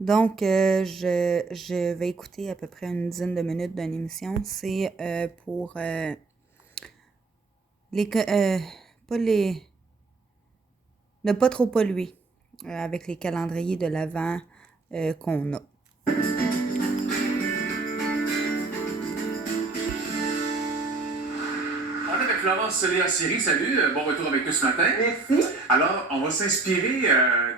Donc, je vais écouter à peu près une dizaine de minutes d'une émission. C'est pour les, pas les, ne pas trop polluer avec les calendriers de l'Avent qu'on a. On est avec Florence Léa-Siri. Salut, bon retour avec nous ce matin. Merci. Alors, on va s'inspirer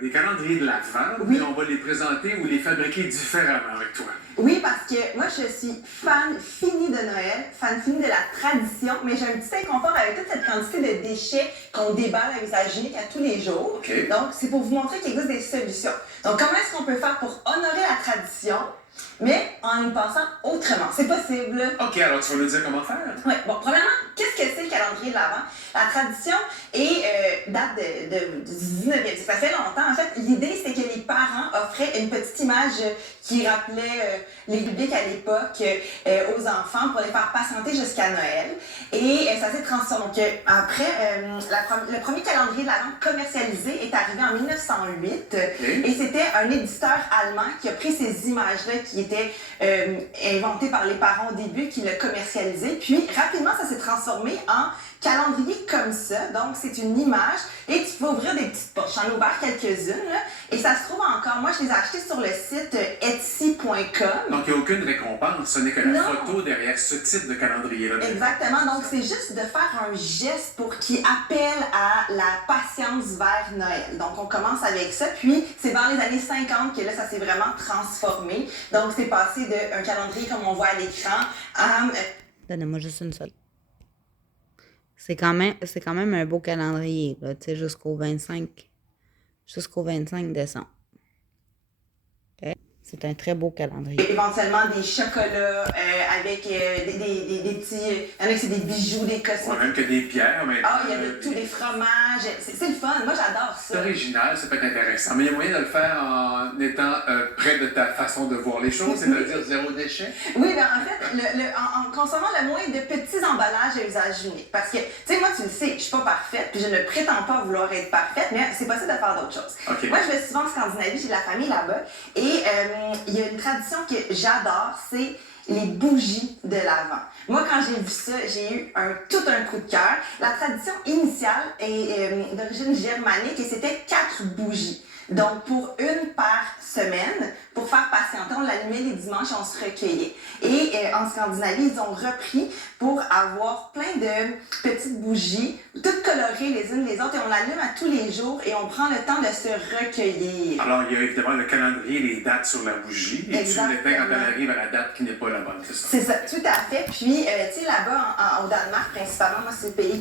des calendriers de l'Avent, Oui. puis on va les présenter ou les fabriquer différemment avec toi. Oui, parce que moi, je suis fan finie de Noël, fan finie de la tradition, mais j'ai un petit inconfort avec toute cette quantité de déchets qu'on déballe à usage unique à tous les jours. OK. Donc, c'est pour vous montrer qu'il existe des solutions. Donc, comment est-ce qu'on peut faire pour honorer la tradition, mais en y pensant autrement? C'est possible. OK, alors tu vas nous dire comment faire? Oui, bon, premièrement, qu'est-ce que c'est le calendrier de l'Avent? La tradition date du 19e siècle. Ça fait longtemps. En fait, l'idée, c'est que les parents offraient une petite image qui rappelait les bibliques à l'époque aux enfants pour les faire patienter jusqu'à Noël. Et ça s'est transformé. Donc, après, le premier calendrier de l'Avent commercialisé est arrivé en 1908. Et c'était un éditeur allemand qui a pris ces images-là qui étaient inventées par les parents au début, qui l'a commercialisé. Puis, rapidement, ça s'est transformé en calendrier comme ça. Donc, c'est une image et tu peux ouvrir des petites poches. J'en ai ouvert quelques-unes, là, et ça se trouve encore. Moi, je les ai achetées sur le site etsy.com. Donc, il n'y a aucune récompense. Ce n'est que la Non. photo derrière ce type de calendrier-là. Exactement. Donc, c'est juste de faire un geste pour qui appelle à la patience vers Noël. Donc, on commence avec ça. Puis, c'est vers les années 50 que là, ça s'est vraiment transformé. Donc, c'est passé d'un calendrier comme on voit à l'écran à... Donnez-moi juste une seule. C'est quand même un beau calendrier, là, tu sais, jusqu'au 25 décembre. OK? C'est un très beau calendrier. Éventuellement des chocolats avec des petits... Il y en a qui c'est des bijoux, des Ouais, cosmétiques. même que des pierres, mais. Ah, il y a de tout, des fromages. C'est le fun. Moi, j'adore C'est ça. original, ça peut être intéressant. Mais il y a moyen de le faire en étant près de ta façon de voir les choses, c'est-à-dire zéro déchet. Oui, ben en fait, en consommant le moins de petits emballages à usage unique. Parce que, tu sais, moi, tu le sais, je suis pas parfaite, puis je ne prétends pas vouloir être parfaite, mais c'est possible de faire d'autres choses. OK. Moi, je vais souvent en Scandinavie, j'ai de la famille là-bas, et il y a une tradition que j'adore, c'est les bougies de l'Avent. Moi, quand j'ai vu ça, j'ai eu tout un coup de cœur. La tradition initiale est d'origine germanique et c'était 4 bougies. Donc, pour une par semaine, pour faire patienter, on l'allumait les dimanches, on se recueillait. Et en Scandinavie, ils ont repris pour avoir plein de petites bougies, toutes colorées les unes les autres, et on l'allume à tous les jours et on prend le temps de se recueillir. Alors, il y a évidemment le calendrier, les dates sur la bougie, et tu l'éteins quand Exactement. elle arrive à la date qui n'est pas la bonne, c'est ça? C'est ça, tout à fait. Puis, tu sais, là-bas, au Danemark, principalement, moi, c'est le pays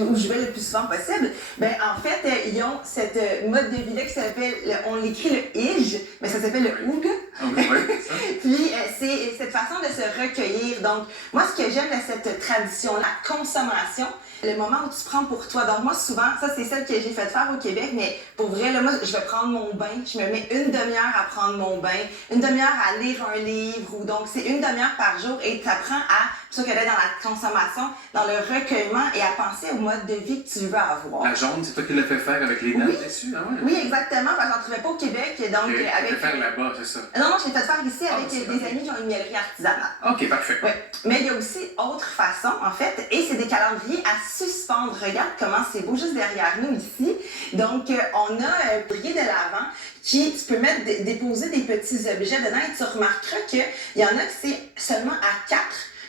où je vais le plus souvent possible. Ben, en fait, ils ont cette mode de vie-là qui s'appelle, on l'écrit le Ige, mais ça s'appelle le Hug. Ah oui, oui, c'est ça. Puis, c'est cette façon de se recueillir. Donc, moi, ce que j'aime de cette tradition, la consommation, le moment où tu prends pour toi. Donc, moi, souvent, ça, c'est celle que j'ai fait faire au Québec, mais pour vrai, là, moi, je vais prendre mon bain, je me mets une demi-heure à prendre mon bain, une demi-heure à lire un livre, ou donc, c'est une demi-heure par jour, et tu apprends à, plutôt que d'être dans la consommation, dans le recueillement, et à penser au mode de vie que tu veux avoir. La jaune, c'est toi qui l'as fait faire avec les dates Oui. dessus, ah ouais? Oui, exactement, parce que j'en trouvais pas au Québec, donc Ok, tu avec... l'as fait faire là-bas, c'est ça. Non, non, je l'ai fait faire ici avec c'est des ok. amis qui ont une miellerie artisanale. OK, parfait. Oui, mais il y a aussi autre façon, en fait, et c'est des calendriers à suspendre. Regarde comment c'est beau juste derrière nous ici. Donc, on a un calendrier de l'Avent qui, tu peux mettre, déposer des petits objets dedans et tu remarqueras qu'il y en a que c'est seulement à 4.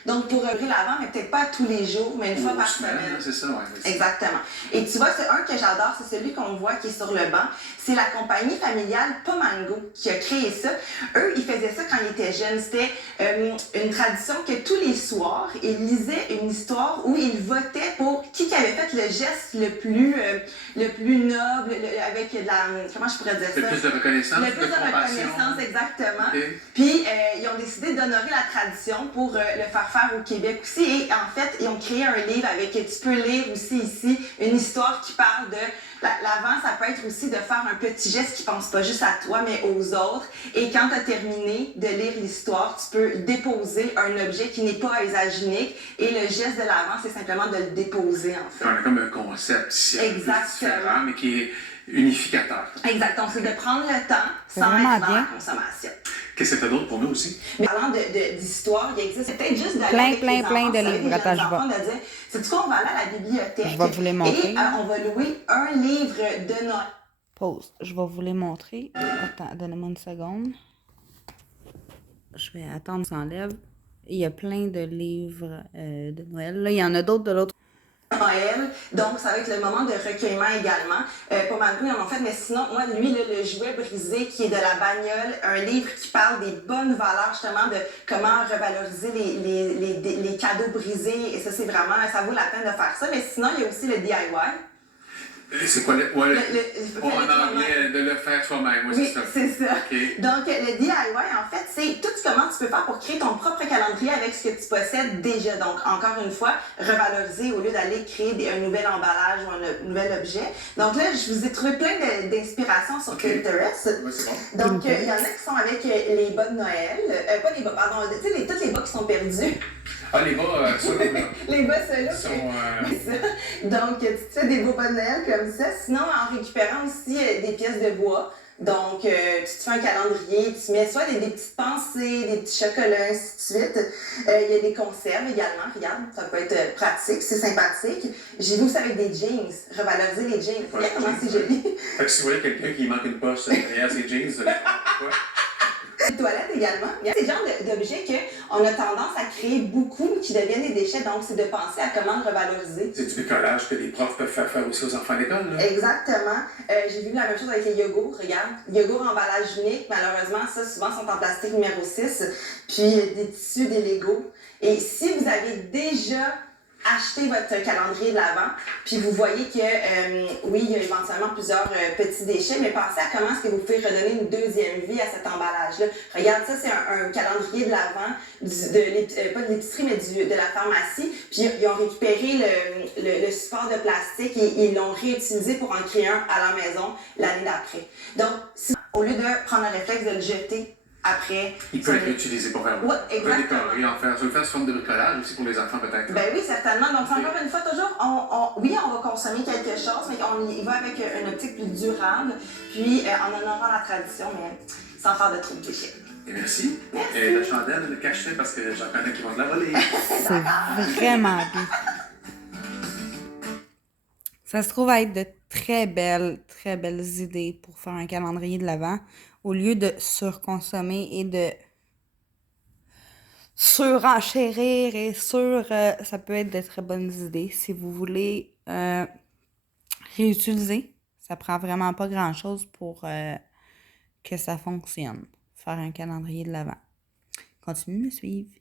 Donc, pour ouvrir l'Avent, mais peut-être pas tous les jours, mais une fois par semaine. C'est ça, ouais. c'est ça. Exactement. Et tu vois, c'est un que j'adore, c'est celui qu'on voit qui est sur le banc. C'est la compagnie familiale Pomango qui a créé ça. Eux, ils faisaient ça quand ils étaient jeunes. C'était une tradition que tous les soirs, ils lisaient une histoire où ils votaient pour qui avait fait le geste le plus noble, avec de la... Comment je pourrais dire ça? Le plus de reconnaissance, Le plus de compassion. reconnaissance, exactement. Ok. Puis, ils ont décidé d'honorer la tradition pour le faire faire au Québec aussi. Et en fait, ils ont créé un livre avec, tu peux lire aussi ici, une histoire qui parle de l'Avent, ça peut être aussi de faire un petit geste qui pense pas juste à toi, mais aux autres. Et quand tu as terminé de lire l'histoire, tu peux déposer un objet qui n'est pas à usage unique. Et le geste de l'Avent, c'est simplement de le déposer, en fait. On a comme un concept ici, un peu Exactement. différent, mais qui est unificateur. Exactement, c'est de prendre le temps C'est sans vraiment être dans bien. la consommation. Qu'est-ce que tu as d'autre pour nous aussi? Mais parlant d'histoire, il existe peut-être juste d'aller Plein, avec plein, les plein enfants, de vous savez, livres. les Attends, jeunes je vais- enfants, de dire, sais-tu quoi, on va aller à la bibliothèque. Je vais vous les montrer. Et on va louer un livre de Noël. Pause. Je vais vous les montrer. Attends, donnez-moi une seconde. Je vais attendre que ça enlève. Il y a plein de livres de Noël. Là, il y en a d'autres de l'autre. Noël, donc ça va être le moment de recueillement également. Pas mal de ils en ont fait, mais sinon, moi, lui, là, le jouet brisé qui est de la bagnole, un livre qui parle des bonnes valeurs justement de comment revaloriser les cadeaux brisés, et ça, c'est vraiment, ça vaut la peine de faire ça. Mais sinon, il y a aussi le DIY. C'est quoi le. Ouais, Le- en anglais, de le faire soi-même. Oui, Oui, c'est ça. c'est ça. OK. Donc, le DIY, en fait, c'est tout comment tu peux faire pour créer ton propre calendrier avec ce que tu possèdes déjà. Donc, encore une fois, revaloriser au lieu d'aller créer un nouvel emballage ou un nouvel objet. Donc là, je vous ai trouvé plein d'inspirations sur Pinterest. Oui, c'est bon. Donc, il y en a qui sont avec les bas de Noël. Pas les bas, pardon, tu sais, toutes les bas qui sont perdus. Ah, les bas, ça, là. Les bas, ceux-là. Ils sont. C'est ça. Donc, tu te fais des beaux bas de Noël comme ça. Sinon, en récupérant aussi des pièces de bois. Donc, tu te fais un calendrier, tu mets soit des petites pensées, des petits chocolats, ainsi de suite. Il y a des conserves également, regarde, ça peut être pratique, c'est sympathique. J'ai vu aussi avec des jeans, revaloriser les jeans. Ouais, Regarde comment c'est joli. Fait que si vous voyez quelqu'un qui manque une poche derrière ses jeans, vous allez faire quoi? Les toilettes également. C'est le genre d'objets qu'on a tendance à créer beaucoup, mais qui deviennent des déchets. Donc, c'est de penser à comment le revaloriser. C'est du bricolage que les profs peuvent faire aussi aux enfants à l'école, là. Exactement. J'ai vu la même chose avec les yogourts. Regarde, yogourts emballage unique. Malheureusement, ça, souvent, sont en plastique numéro 6. Puis, des tissus, des Legos. Et si vous avez déjà acheté votre calendrier de l'Avent, puis vous voyez que, oui, il y a éventuellement plusieurs petits déchets, mais pensez à comment est-ce que vous pouvez redonner une deuxième vie à cet emballage-là. Regarde, ça, c'est un calendrier de l'Avent, pas de l'épicerie, mais de la pharmacie. Puis, ils ont récupéré le support de plastique et ils l'ont réutilisé pour en créer un à la maison l'année d'après. Donc, au lieu de prendre le réflexe de le jeter après... Il peut être utilisé pour faire. Ouais, On peut exactement. décorer, en faire. Ça peut faire sous forme de bricolage aussi pour les enfants, peut-être. Ben oui, certainement. Donc, encore une fois, toujours, oui, on va consommer quelque chose, mais on y va avec une optique plus durable, puis en honorant la tradition, mais sans faire de trop de déchets. Et merci. Merci. Et la chandelle, le cachet, parce que j'en connais qui vont de la voler. C'est vraiment bien. Ça se trouve à être de très belles idées pour faire un calendrier de l'Avent, au lieu de surconsommer et de surenchérir et ça peut être de très bonnes idées. Si vous voulez réutiliser, ça prend vraiment pas grand-chose pour que ça fonctionne. Faire un calendrier de l'Avent. Continuez de me suivre.